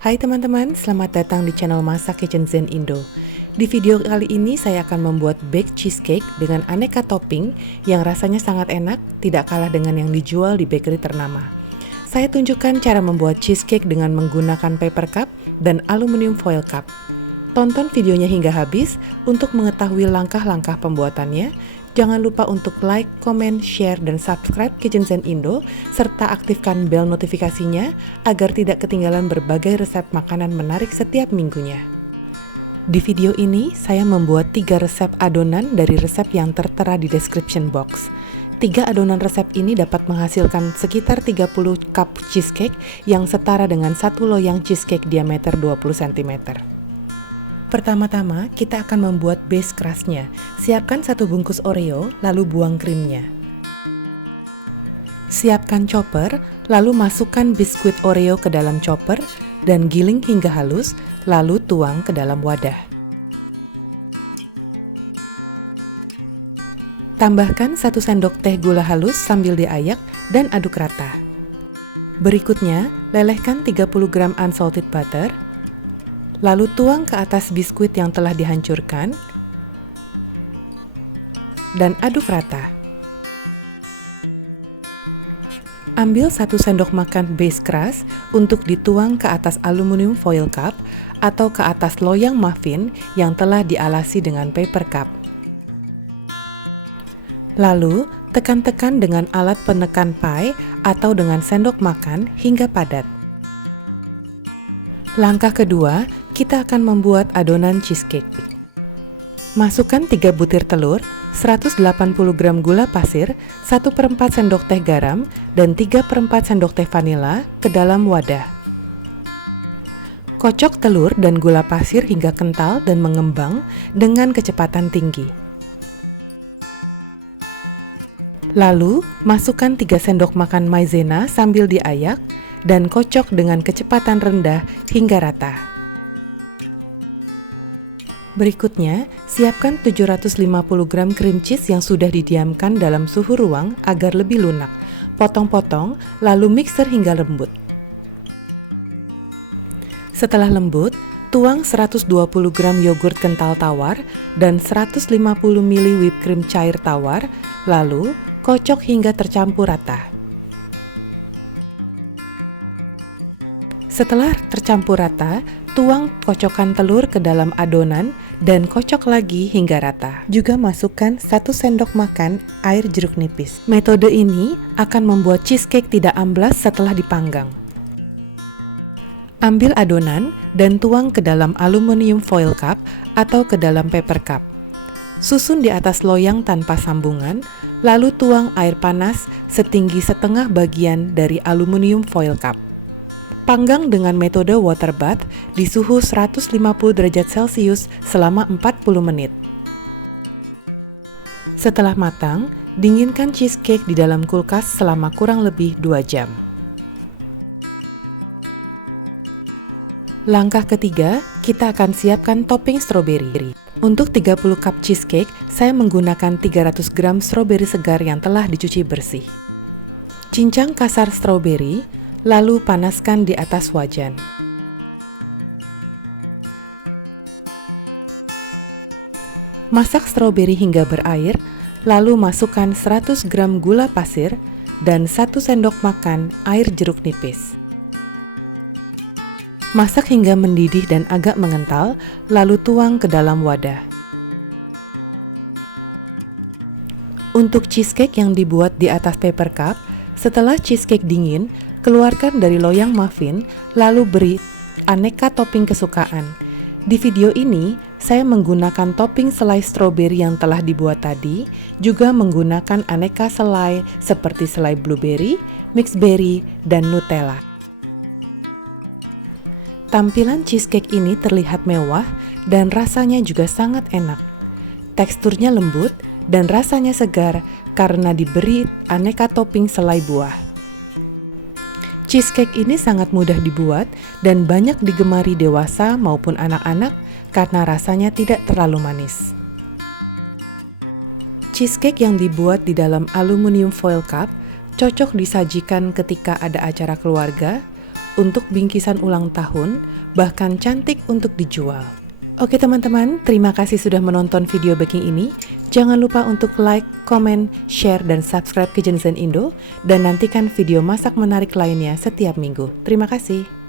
Hai teman-teman, selamat datang di channel Masak Kitchen Zen Indo. Di video kali ini saya akan membuat baked cheesecake dengan aneka topping yang rasanya sangat enak, tidak kalah dengan yang dijual di bakery ternama. Saya tunjukkan cara membuat cheesecake dengan menggunakan paper cup dan aluminium foil cup. Tonton videonya hingga habis untuk mengetahui langkah-langkah pembuatannya. Jangan lupa untuk like, comment, share, dan subscribe Kitchen Zen Indo, serta aktifkan bel notifikasinya agar tidak ketinggalan berbagai resep makanan menarik setiap minggunya. Di video ini, saya membuat 3 resep adonan dari resep yang tertera di description box. 3 adonan resep ini dapat menghasilkan sekitar 30 cup cheesecake yang setara dengan 1 loyang cheesecake diameter 20 cm. Pertama-tama, kita akan membuat base crust-nya. Siapkan 1 bungkus Oreo, lalu buang krimnya. Siapkan chopper, lalu masukkan biskuit Oreo ke dalam chopper dan giling hingga halus, lalu tuang ke dalam wadah. Tambahkan 1 sendok teh gula halus sambil diayak dan aduk rata. Berikutnya, lelehkan 30 gram unsalted butter, lalu tuang ke atas biskuit yang telah dihancurkan dan aduk rata. Ambil 1 sendok makan base crust untuk dituang ke atas aluminium foil cup atau ke atas loyang muffin yang telah dialasi dengan paper cup. Lalu, tekan-tekan dengan alat penekan pie atau dengan sendok makan hingga padat. Langkah kedua, kita akan membuat adonan cheesecake. Masukkan 3 butir telur, 180 gram gula pasir, 1/4 sendok teh garam, dan 3/4 sendok teh vanila ke dalam wadah. Kocok telur dan gula pasir hingga kental dan mengembang dengan kecepatan tinggi. Lalu, masukkan 3 sendok makan maizena sambil diayak dan kocok dengan kecepatan rendah hingga rata. Berikutnya, siapkan 750 gram cream cheese yang sudah didiamkan dalam suhu ruang agar lebih lunak. Potong-potong, lalu mixer hingga lembut. Setelah lembut, tuang 120 gram yogurt kental tawar dan 150 ml whipped cream cair tawar, lalu kocok hingga tercampur rata. Setelah tercampur rata, tuang kocokan telur ke dalam adonan dan kocok lagi hingga rata. Juga masukkan 1 sendok makan air jeruk nipis. Metode ini akan membuat cheesecake tidak amblas setelah dipanggang. Ambil adonan dan tuang ke dalam aluminium foil cup atau ke dalam paper cup. Susun di atas loyang tanpa sambungan, lalu tuang air panas setinggi setengah bagian dari aluminium foil cup. Panggang dengan metode water bath di suhu 150 derajat Celcius selama 40 menit. Setelah matang, dinginkan cheesecake di dalam kulkas selama kurang lebih 2 jam. Langkah ketiga, kita akan siapkan topping stroberi. Untuk 30 cup cheesecake, saya menggunakan 300 gram stroberi segar yang telah dicuci bersih. Cincang kasar stroberi, lalu panaskan di atas wajan. Masak stroberi hingga berair, lalu masukkan 100 gram gula pasir dan 1 sendok makan air jeruk nipis. Masak hingga mendidih dan agak mengental, lalu tuang ke dalam wadah. Untuk cheesecake yang dibuat di atas paper cup, setelah cheesecake dingin, keluarkan dari loyang muffin, lalu beri aneka topping kesukaan. Di video ini, saya menggunakan topping selai stroberi yang telah dibuat tadi, juga menggunakan aneka selai seperti selai blueberry, mixed berry, dan Nutella. Tampilan cheesecake ini terlihat mewah dan rasanya juga sangat enak. Teksturnya lembut dan rasanya segar karena diberi aneka topping selai buah. Cheesecake ini sangat mudah dibuat dan banyak digemari dewasa maupun anak-anak karena rasanya tidak terlalu manis. Cheesecake yang dibuat di dalam aluminium foil cup cocok disajikan ketika ada acara keluarga, untuk bingkisan ulang tahun, bahkan cantik untuk dijual. Oke teman-teman, terima kasih sudah menonton video baking ini. Jangan lupa untuk like, komen, share, dan subscribe Kitchen Zen Indo. Dan nantikan video masak menarik lainnya setiap minggu. Terima kasih.